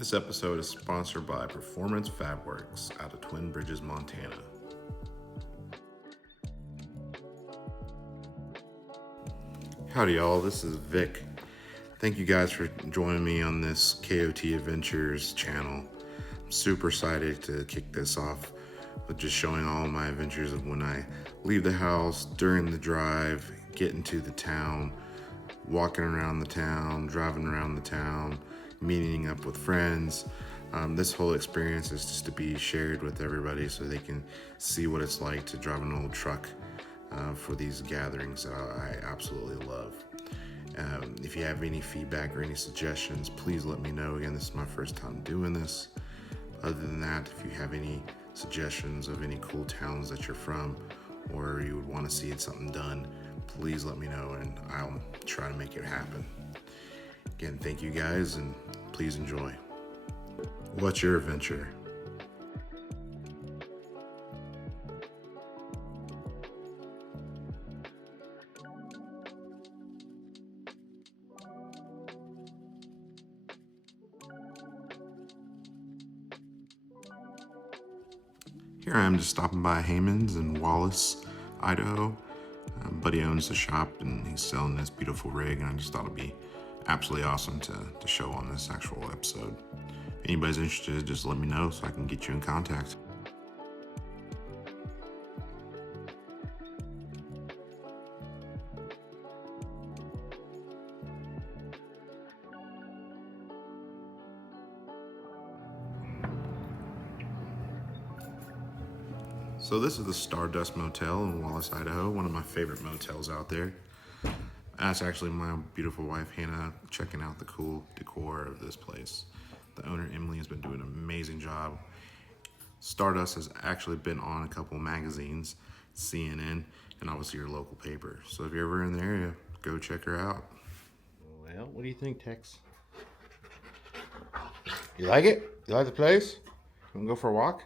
This episode is sponsored by Performance Fabworks out of Twin Bridges, Montana. Howdy y'all, this is Vic. Thank you guys for joining me on this KOT Adventures channel. I'm super excited to kick this off with just showing all my adventures of when I leave the house, during the drive, getting to the town, walking around the town, driving around the town, meeting up with friends. This whole experience is just to be shared with everybody so they can see what it's like to drive an old truck for these gatherings that I absolutely love. If you have any feedback or any suggestions, please let me know. Again, this is my first time doing this. Other than that, if you have any suggestions of any cool towns that you're from or you would want to see something done, please let me know and I'll try to make it happen. Again, thank you guys and please enjoy. What's your adventure? Here I am just stopping by Heyman's in Wallace, Idaho. Buddy owns the shop and he's selling this beautiful rig, and I just thought it'd be absolutely awesome to show on this actual episode. If anybody's interested, just let me know so I can get you in contact. So this is the Stardust Motel in Wallace, Idaho, one of my favorite motels out there. That's actually my beautiful wife, Hannah, checking out the cool decor of this place. The owner, Emily, has been doing an amazing job. Stardust has actually been on a couple magazines, CNN, and obviously your local paper. So if you're ever in the area, go check her out. Well, what do you think, Tex? You like it? You like the place? You want to go for a walk?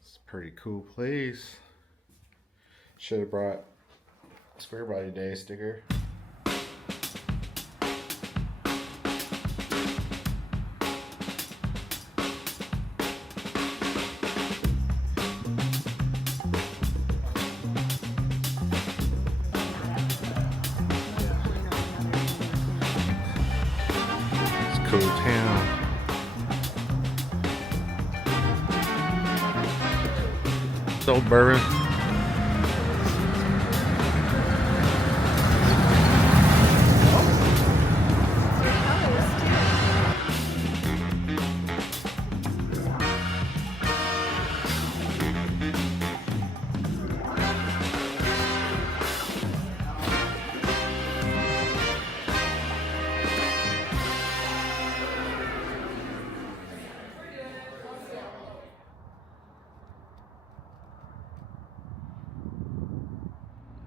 It's a pretty cool place. Should have brought Square Body Day sticker. It's a cool town. It's old bourbon.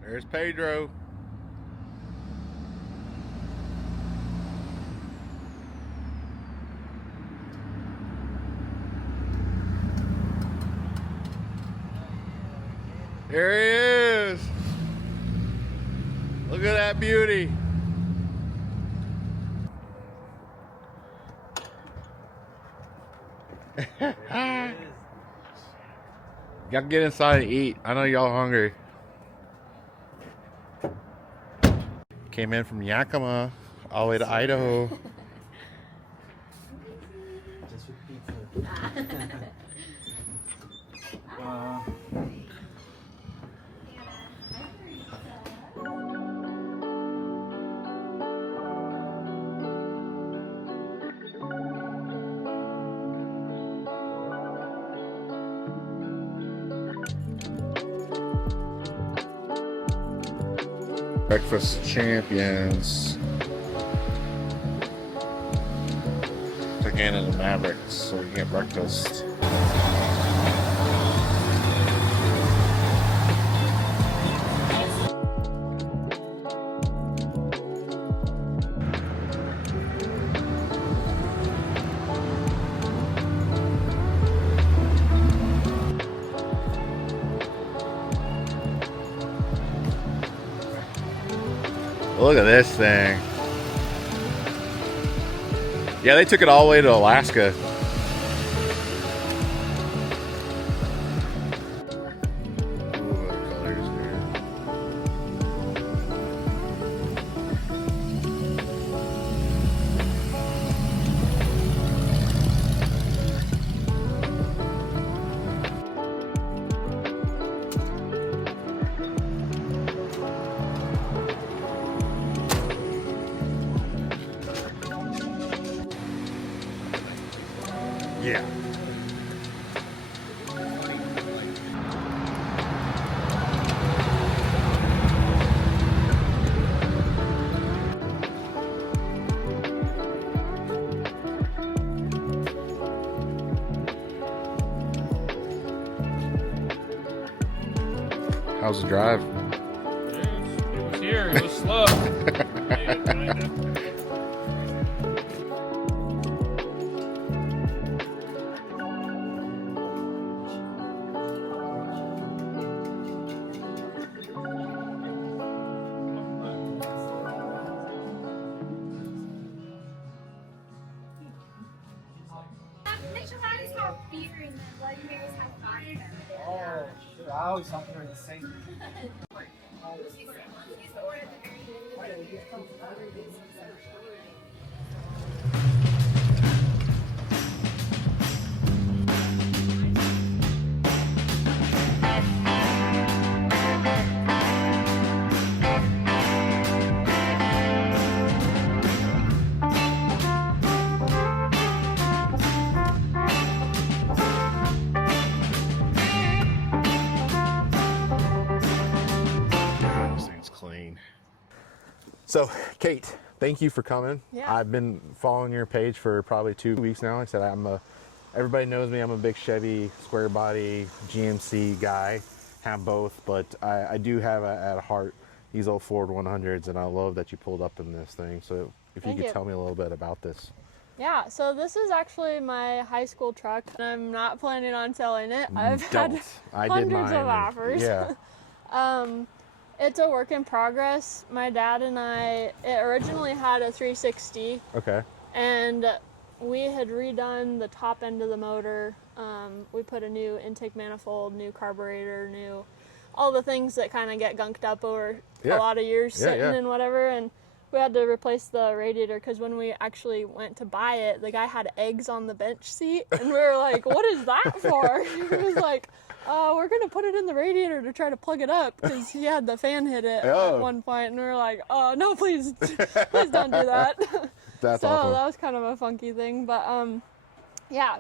There's Pedro. There he is. Look at that beauty. Y'all get inside and eat. I know y'all hungry. Came in from Yakima all the way to Idaho. Just for pizza. Breakfast champions. Again in the Mavericks, so we can get breakfast. Look at this thing. Yeah, they took it all the way to Alaska. Yeah. How's the drive? It was here. It was slow. Oh, sure. I always thought they were the same. This thing's clean. So, Kate, thank you for coming. Yeah. I've been following your page for probably 2 weeks now. Like I said, everybody knows me. I'm a big Chevy square body GMC guy. Have both, but I do have at heart these old Ford 100s, and I love that you pulled up in this thing. So, if Thank you could you. tell me a little bit about this. Yeah, so this is actually my high school truck, and I'm not planning on selling it. I've had I did hundreds mine. of offers. Yeah. It's a work in progress. My dad and it originally had a 360, Okay. and we had redone the top end of the motor. We put a new intake manifold, new carburetor, all the things that kind of get gunked up over Yeah. a lot of years Yeah, sitting yeah. and whatever. And we had to replace the radiator because when we actually went to buy it, the guy had eggs on the bench seat, and we were like, "What is that for?" He was like, "We're gonna put it in the radiator to try to plug it up because he had the fan hit it Oh. at one point," and we were like, "Oh no, please, please don't do that." That's So awesome. that was kind of a funky thing, but yeah.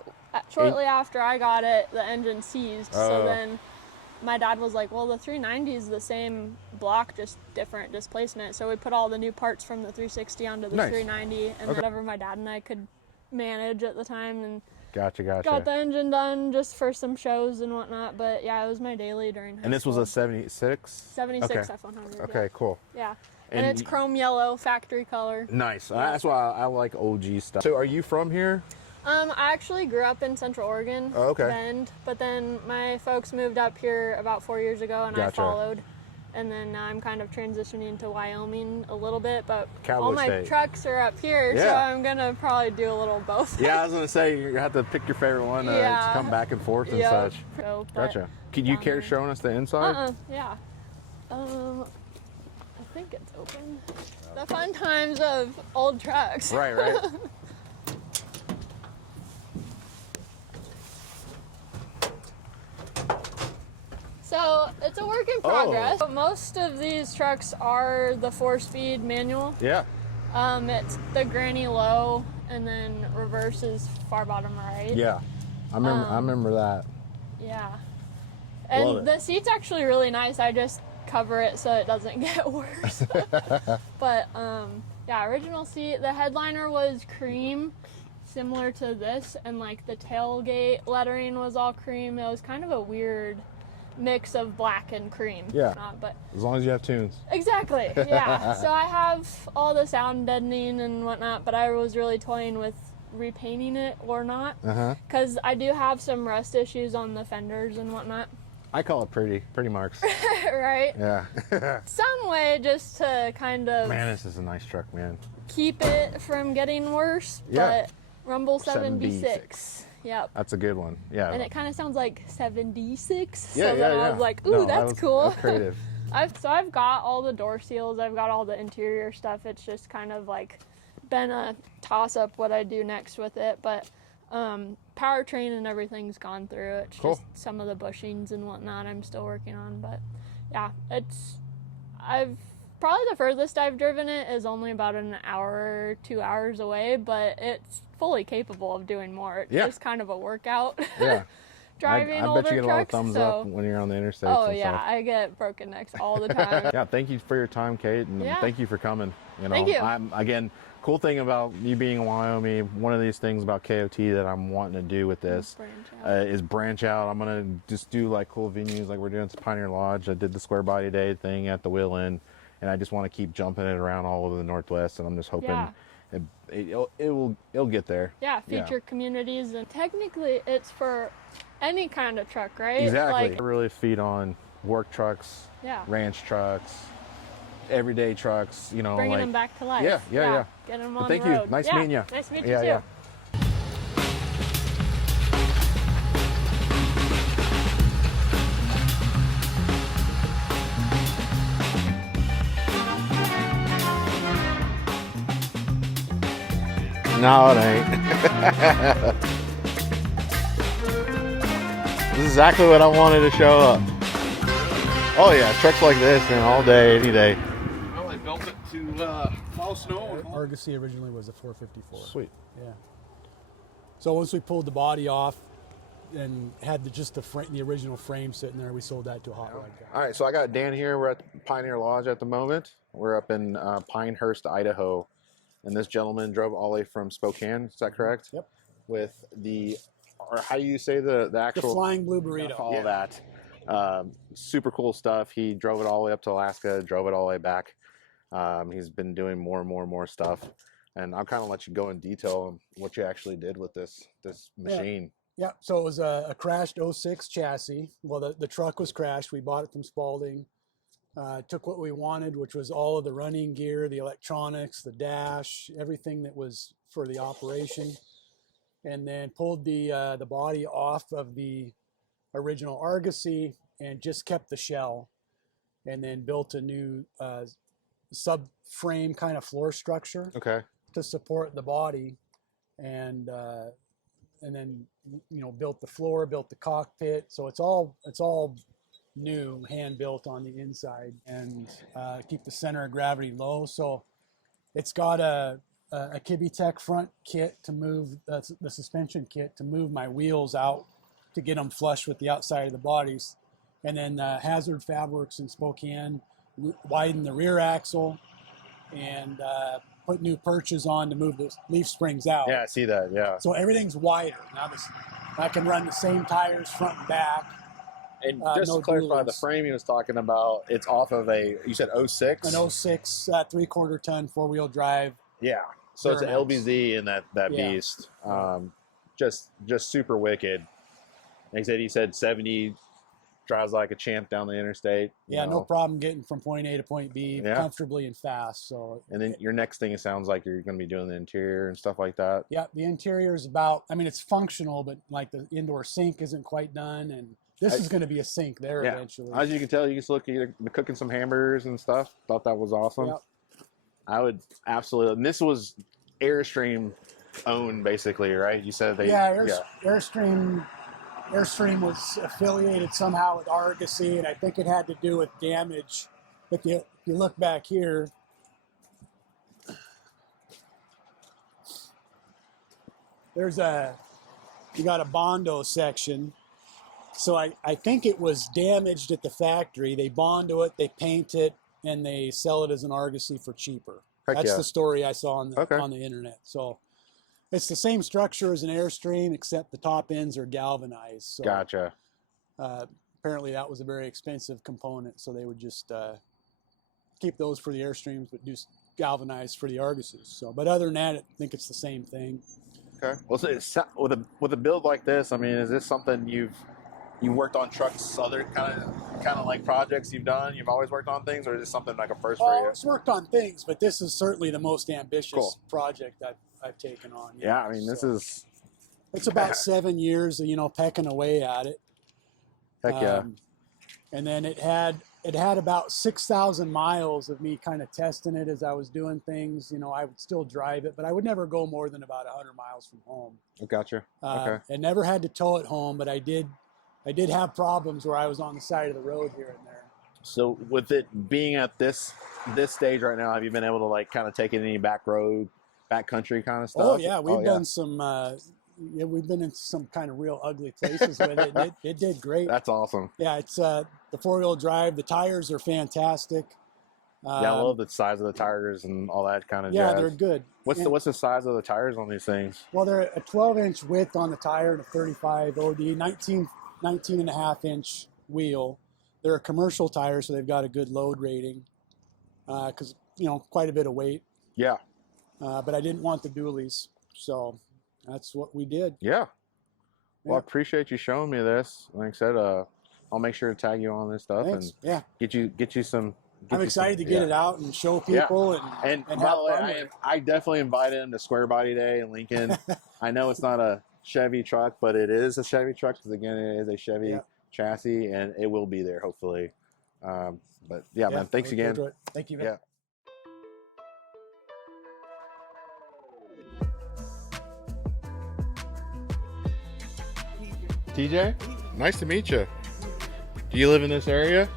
Shortly after I got it, the engine seized. So Oh. then my dad was like, "Well, the 390 is the same block, just different displacement." So we put all the new parts from the 360 onto the Nice. 390, and whatever my dad and I could manage at the time, and Gotcha. got the engine done just for some shows and whatnot. But yeah, it was my daily during high And this was school. a 76? 76 Okay. F100. Okay, cool. Yeah. And And it's chrome yellow, factory color. Nice. That's why I like OG stuff. So, are you from here? I actually grew up in Central Oregon, Oh, okay. Bend, but then my folks moved up here about 4 years ago, and I Gotcha. followed. And then now I'm kind of transitioning to Wyoming a little bit, but Cowboy all my state. trucks are up here, so Yeah. I'm gonna probably do a little both. Yeah, I was gonna say you have to pick your favorite one to Yeah. come back and forth and Yep. such. So, but Gotcha. Can you down care there. showing us the inside? Yeah. I think it's open. The fun times of old trucks. Right, right. So it's a work in progress. Most of these trucks are the 4-speed manual. Yeah. It's the granny low, and then reverse is far bottom right. Yeah. I remember that. Yeah. Love And it. the seat's actually really nice. I just cover it so it doesn't get worse. But yeah, original seat. The headliner was cream, similar to this, and like the tailgate lettering was all cream. It was kind of a weird mix of black and cream. Yeah. But As long as you have tunes. exactly, yeah. So I have all the sound deadening and whatnot, but I was really toying with repainting it or not, because I do have some rust issues on the fenders and whatnot. I call it pretty marks. Right? Yeah. Some way just to kind of Man, this is a nice truck, man. keep it from getting worse. Yeah. But Rumble 76. 76. Yep. That's a good one. Yeah. And it kind of sounds like 76. Yeah, so yeah, then yeah. I was like, ooh, No, that's cool. That's creative. I've got all the door seals. I've got all the interior stuff. It's just kind of like been a toss up what I do next with it. But powertrain and everything's gone through. It's Cool. just some of the bushings and whatnot I'm still working on. But yeah, I've probably the furthest I've driven it is only about an hour, 2 hours away, but it's fully capable of doing more. It's just kind of a workout. Yeah. Driving I older bet you get a lot of trucks, thumbs so. up when you're on the interstate. Oh and yeah, stuff. I get broken necks all the time. Yeah, thank you for your time, Kate, and Yeah. thank you for coming. You know, Thank you. Again, cool thing about you being in Wyoming, one of these things about KOT that I'm wanting to do with this is branch out. I'm gonna just do like cool venues like we're doing at Pioneer Lodge. I did the Square Body Day thing at the Wheel Inn, and I just want to keep jumping it around all over the Northwest. And I'm just hoping it'll get there. Yeah, feature communities, and technically it's for any kind of truck, right? Exactly. Like, I really feed on work trucks, ranch trucks, everyday trucks. You know, bringing like them back to life. Yeah. Get them Well, on thank the you. road. Nice meeting you. Nice to meet you too. No, it ain't. This is exactly what I wanted to show up. Oh yeah, trucks like this, man, all day, any day. Well, I built it to plow snow. Argosy originally was a 454. Sweet. Yeah. So once we pulled the body off and had the original frame sitting there, we sold that to a hot rod guy. All right, so I got Dan here. We're at Pioneer Lodge at the moment. We're up in Pinehurst, Idaho. And this gentleman drove all the way from Spokane, is that correct? Yep. With or how do you say the actual? The Flying Blue Burrito. All that. Super cool stuff. He drove it all the way up to Alaska, drove it all the way back. He's been doing more and more stuff. And I'll kind of let you go in detail on what you actually did with this machine. Yeah, so it was a crashed 06 chassis. Well, the truck was crashed. We bought it from Spalding. Took what we wanted, which was all of the running gear, the electronics, the dash, everything that was for the operation, and then pulled the body off of the original Argosy and just kept the shell, and then built a new subframe kind of floor structure to support the body, and then built the floor, built the cockpit. So it's all new, hand built on the inside, and keep the center of gravity low. So it's got a Kibitech front kit to move the suspension kit to move my wheels out to get them flush with the outside of the bodies, and then Hazard Fabworks in Spokane widen the rear axle and put new perches on to move the leaf springs out. Yeah, I see that. Yeah. So everything's wider now. I can run the same tires front and back. And just to clarify, the frame he was talking about, it's off of you said 06? An 06 3/4 ton 4-wheel drive. Yeah. So it's an LBZ in that beast. Just super wicked. Like he said 70, drives like a champ down the interstate. Yeah, no problem getting from point A to point B comfortably and fast. So. And then your next thing, it sounds like you're going to be doing the interior and stuff like that. Yeah, the interior is it's functional, but like the indoor sink isn't quite done, and this is going to be a sink there eventually. As you can tell, you just look, you're cooking some hamburgers and stuff. Thought that was awesome. Yep. I would absolutely. And this was Airstream owned, basically, right? You said they. Airstream was affiliated somehow with Argosy, and I think it had to do with damage. If you look back here, you got a Bondo section. So I think it was damaged at the factory. They Bondo it, they paint it, and they sell it as an Argosy for cheaper. That's the story I saw on the internet. So it's the same structure as an Airstream, except the top ends are galvanized. So, gotcha. Apparently that was a very expensive component, so they would just keep those for the Airstreams, but do galvanized for the Argosies. So, but other than that, I think it's the same thing. Okay. Well, so with a build like this, I mean, is this something you've you worked on trucks, other kind of like projects you've done? You've always worked on things, or is this something like a first for you? I've worked on things, but this is certainly the most ambitious Cool. project I've taken on. Yeah, I mean, this is it's about 7 years, pecking away at it. heck yeah. And then it had about 6,000 miles of me kind of testing it as I was doing things. I would still drive it, but I would never go more than about 100 miles from home. Gotcha. Okay. I never had to tow it home, but I did have problems where I was on the side of the road here and there. So with it being at this stage right now, have you been able to like kind of take it any back road, back country kind of stuff? Oh yeah, we've done some. We've been in some kind of real ugly places with it. And it did great. That's awesome. Yeah, it's the 4-wheel drive. The tires are fantastic. Yeah, I love the size of the tires and all that kind of yeah, jazz. they're good. What's the size of the tires on these things? Well, they're a 12-inch width on the tire and a 35 OD, 19 and a half inch wheel. They're a commercial tire, so they've got a good load rating because, quite a bit of weight. Yeah. But I didn't want the dualies, so that's what we did. Yeah. Well, I appreciate you showing me this. Like I said, I'll make sure to tag you on this stuff. Thanks. And get you some. I'm excited to get it out and show people and by have the way, fun with it. I definitely invited him to Square Body Day in Lincoln. I know it's not a Chevy truck, but it is a Chevy truck because again, it is a Chevy chassis, and it will be there hopefully. But yeah, man, thanks again. Thank you. Yeah. TJ, nice to meet you. Do you live in this area?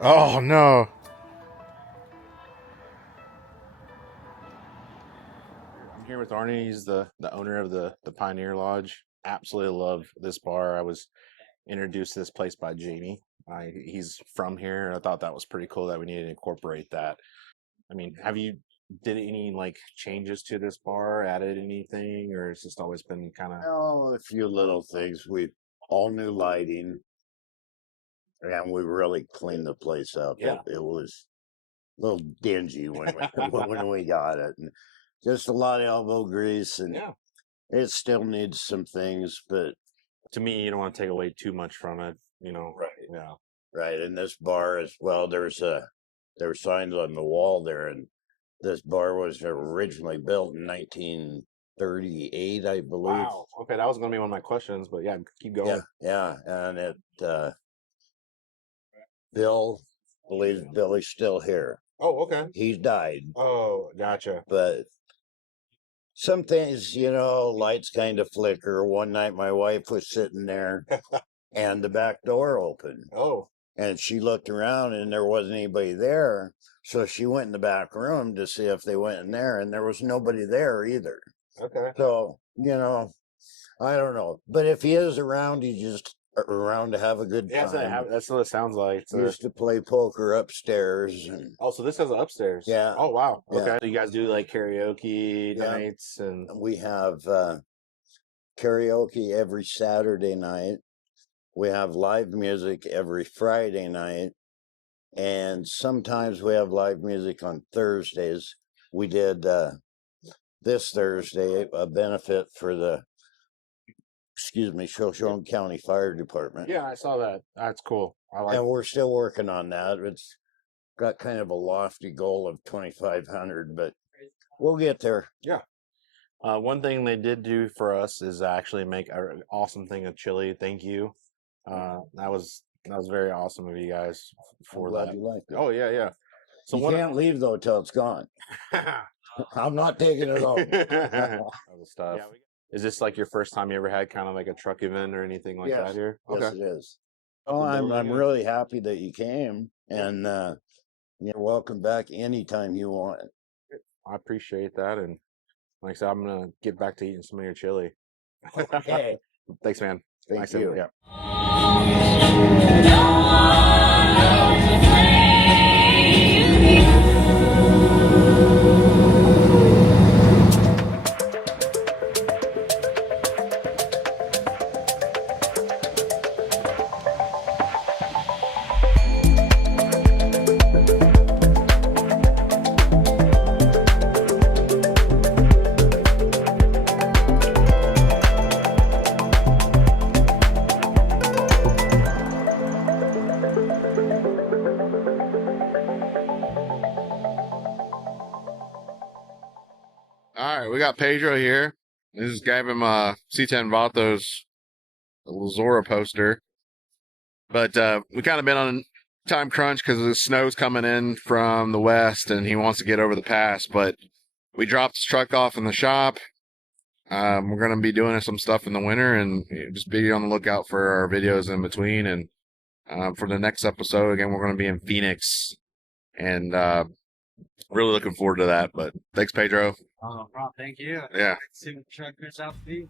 Oh no. I'm here with Arnie. He's the owner of the Pioneer Lodge. Absolutely love this bar. I was introduced to this place by Jamie. He's from here, and I thought that was pretty cool that we needed to incorporate that. I mean, have you did any like changes to this bar, added anything, or it's just always been kind of? Oh, a few little things. We all new lighting, and we really cleaned the place up. Yeah. It was a little dingy when when we got it, and just a lot of elbow grease, and it still needs some things, but to me, you don't want to take away too much from it, Right. Yeah. Right. And this bar as well, there were signs on the wall there, and this bar was originally built in 1938, I believe. Wow. Okay, that was going to be one of my questions, but yeah, keep going. Yeah. And it Bill believes Billy's still here. Oh, okay. He's died. Oh, gotcha. But some things, lights kind of flicker. One night my wife was sitting there and the back door opened. Oh. And she looked around and there wasn't anybody there. So she went in the back room to see if they went in there, and there was nobody there either. Okay. So, I don't know. But if he is around, he's just around to have a good time. Yeah, that's what it sounds like. He used to play poker upstairs. And, oh, so this has an upstairs. Yeah. Oh, wow. Yeah. Okay. So you guys do like karaoke nights and we have karaoke every Saturday night. We have live music every Friday night. And sometimes we have live music on Thursdays. We did this Thursday a benefit for the Shoshone County Fire Department. Yeah, I saw that. That's cool. And we're still working on that. It's got kind of a lofty goal of 2,500, but we'll get there. Yeah. One thing they did do for us is actually make an awesome thing of chili. Thank you. That was very awesome of you guys for that. You liked it. Oh yeah. So you can't leave though till it's gone. I'm not taking it home. Other stuff. Yeah, is this like your first time you ever had kind of like a truck event or anything like that here? Yes, it is. Oh, I'm really happy that you came, and you're welcome back anytime you want. I appreciate that, and like I said, I'm gonna get back to eating some of your chili. Okay. Thanks, man. Thank you. Yeah. All right, we got Pedro here. This is gave him C10 Vatos Zora poster. But we kind of been on a time crunch because the snow's coming in from the west and he wants to get over the pass. But we dropped his truck off in the shop. We're going to be doing some stuff in the winter and just be on the lookout for our videos in between. And for the next episode, again, we're going to be in Phoenix. And really looking forward to that. But thanks, Pedro. Oh, no problem. Thank you. Yeah. See what the truck turns out to be.